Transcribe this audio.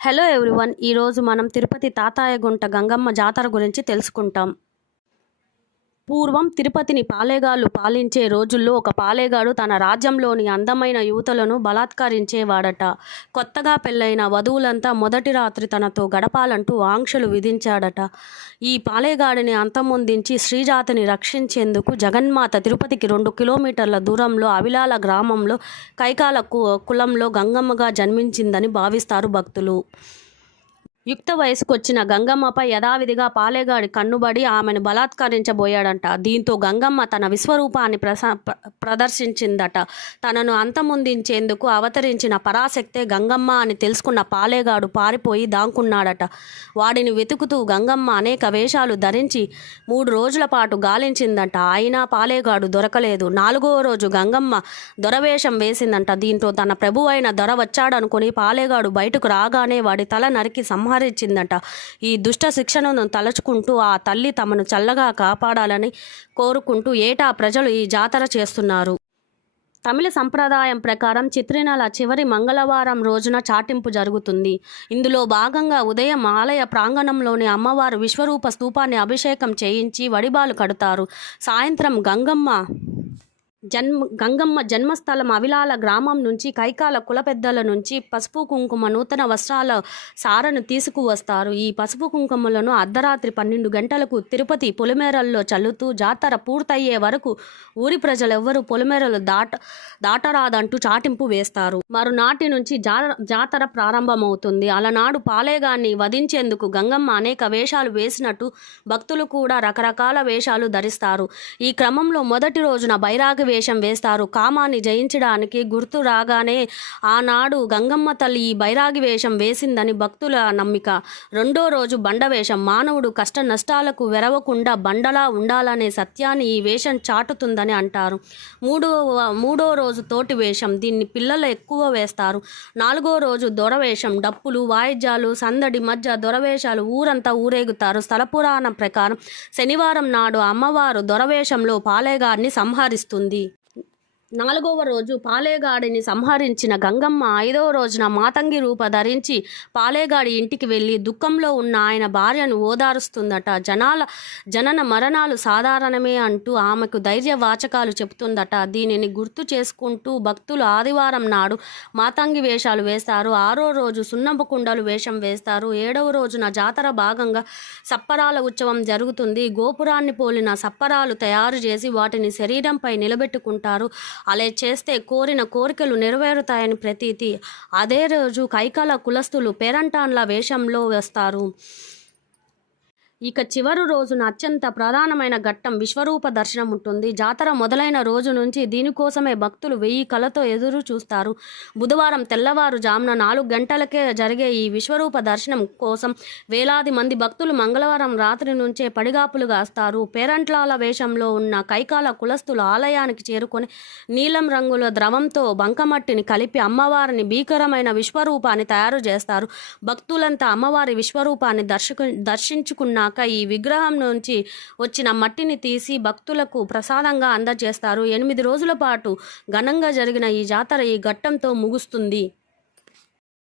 Hello everyone. ఈరోజు మనం తిరుపతి తాతాయగుంట గంగమ్మ జాతర గురించి తెలుసుకుంటాం. పూర్వం తిరుపతిని పాలేగాళ్ళు పాలించే రోజుల్లో ఒక పాలేగాడు తన రాజ్యంలోని అందమైన యువతులను బలాత్కరించేవాడట. కొత్తగా పెళ్ళైన వధువులంతా మొదటి రాత్రి తనతో గడపాలంటూ ఆంక్షలు విధించాడట. ఈ పాలేగాడిని అంతమొందించి శ్రీజాతిని రక్షించేందుకు జగన్మాత తిరుపతికి 2 కిలోమీటర్ల దూరంలో అవిలాల గ్రామంలో కైకాల కులంలో గంగమ్మగా జన్మించిందని భావిస్తారు భక్తులు. యుక్త వయసుకొచ్చిన గంగమ్మపై యథావిధిగా పాలేగాడి కన్నుబడి ఆమెను బలాత్కరించబోయాడంట. దీంతో గంగమ్మ తన విశ్వరూపాన్ని ప్రదర్శించిందట. తనను అంతమొందించేందుకు అవతరించిన పరాశక్తే గంగమ్మ అని తెలుసుకున్న పాలేగాడు పారిపోయి దాంకున్నాడట. వాడిని వెతుకుతూ గంగమ్మ అనేక వేషాలు ధరించి 3 రోజుల పాటు గాలించిందట. అయినా పాలేగాడు దొరకలేదు. 4వ రోజు గంగమ్మ దొరవేషం వేసిందంట. దీంతో తన ప్రభువైన దొర వచ్చాడనుకుని పాలేగాడు బయటకు రాగానే వాడి తల నరికి సంహరించిందట. ఈ దుష్ట శిక్షణను తలుచుకుంటూ ఆ తల్లి తమను చల్లగా కాపాడాలని కోరుకుంటూ ఏటా ప్రజలు ఈ జాతర చేస్తున్నారు. తమిళ సంప్రదాయం ప్రకారం చిత్రనెల చివరి మంగళవారం రోజున చాటింపు జరుగుతుంది. ఇందులో భాగంగా ఉదయం ఆలయ ప్రాంగణంలోని అమ్మవారు విశ్వరూప స్తూపాన్ని అభిషేకం చేయించి వడిబాలు కడతారు. సాయంత్రం గంగమ్మ జన్మస్థలం అవిలాల గ్రామం నుంచి కైకాల కుల పెద్దల నుంచి పసుపు కుంకుమ నూతన వస్త్రాల సారను తీసుకువస్తారు. ఈ పసుపు కుంకుమలను అర్ధరాత్రి 12 గంటలకు తిరుపతి పొలిమేరల్లో చల్లుతూ జాతర పూర్తయ్యే వరకు ఊరి ప్రజలెవ్వరూ పొలిమేరలు దాటరాదంటూ చాటింపు వేస్తారు. మరునాటి నుంచి జాతర ప్రారంభమవుతుంది. అలనాడు పాలేగాన్ని వధించేందుకు గంగమ్మ అనేక వేషాలు వేసినట్టు భక్తులు కూడా రకరకాల వేషాలు ధరిస్తారు. ఈ క్రమంలో మొదటి రోజున బైరాగి వేషం వేస్తారు. కామాన్ని జయించడానికి గుర్తు రాగానే ఆనాడు గంగమ్మ తల్లి ఈ బైరాగి వేషం వేసిందని భక్తుల నమ్మిక. 2వ రోజు బండవేషం. మానవుడు కష్ట నష్టాలకు వెరవకుండా బండలా ఉండాలనే సత్యాన్ని ఈ వేషం చాటుతుందని అంటారు. 3వ రోజు తోటి వేషం. దీన్ని పిల్లలు ఎక్కువ వేస్తారు. 4వ రోజు దొరవేషం. డప్పులు వాయిద్యాలు సందడి మధ్య దొరవేషాలు ఊరంతా ఊరేగుతారు. స్థల పురాణం ప్రకారం శనివారం నాడు అమ్మవారు దొరవేషంలో పాలేగాడిని సంహరిస్తుంది. 4వ రోజు పాలేగాడిని సంహరించిన గంగమ్మ 5వ రోజున మాతంగి రూప ధరించి పాలేగాడి ఇంటికి వెళ్ళి దుఃఖంలో ఉన్న ఆయన భార్యను ఓదారుస్తుందట. జనన మరణాలు సాధారణమే అంటూ ఆమెకు ధైర్య వాచకాలు చెబుతుందట. దీనిని గుర్తు చేసుకుంటూ భక్తులు ఆదివారం నాడు మాతంగి వేషాలు వేస్తారు. 6వ రోజు సున్నపు కుండలు వేషం వేస్తారు. 7వ రోజున జాతర భాగంగా సప్పరాల ఉత్సవం జరుగుతుంది. గోపురాన్ని పోలిన సప్పరాలు తయారు చేసి వాటిని శరీరంపై నిలబెట్టుకుంటారు. అలా చేస్తే కోరిన కోరికలు నెరవేరుతాయని ప్రతీతి. అదే రోజు కైకాల కులస్తులు పేరంటాన్ల వేషంలో వస్తారు. ఇక చివరి రోజున అత్యంత ప్రధానమైన ఘట్టం విశ్వరూప దర్శనం ఉంటుంది. జాతర మొదలైన రోజు నుంచి దీనికోసమే భక్తులు 1000 కళ్ళతో ఎదురు చూస్తారు. బుధవారం తెల్లవారుజామున 4 గంటలకే జరిగే ఈ విశ్వరూప దర్శనం కోసం వేలాది మంది భక్తులు మంగళవారం రాత్రి నుంచే పడిగాపులు కాస్తారు. పేరంట్లాల వేషంలో ఉన్న కైకాల కులస్తులు ఆలయానికి చేరుకొని నీలం రంగుల ద్రవంతో బంకమట్టిని కలిపి అమ్మవారిని భీకరమైన విశ్వరూపాన్ని తయారు చేస్తారు. భక్తులంతా అమ్మవారి విశ్వరూపాన్ని దర్శించుకున్న ఈ విగ్రహం నుంచి వచ్చిన మట్టిని తీసి భక్తులకు ప్రసాదంగా అందజేస్తారు. 8 రోజుల పాటు ఘనంగా జరిగిన ఈ జాతర ఈ ఘట్టంతో ముగుస్తుంది.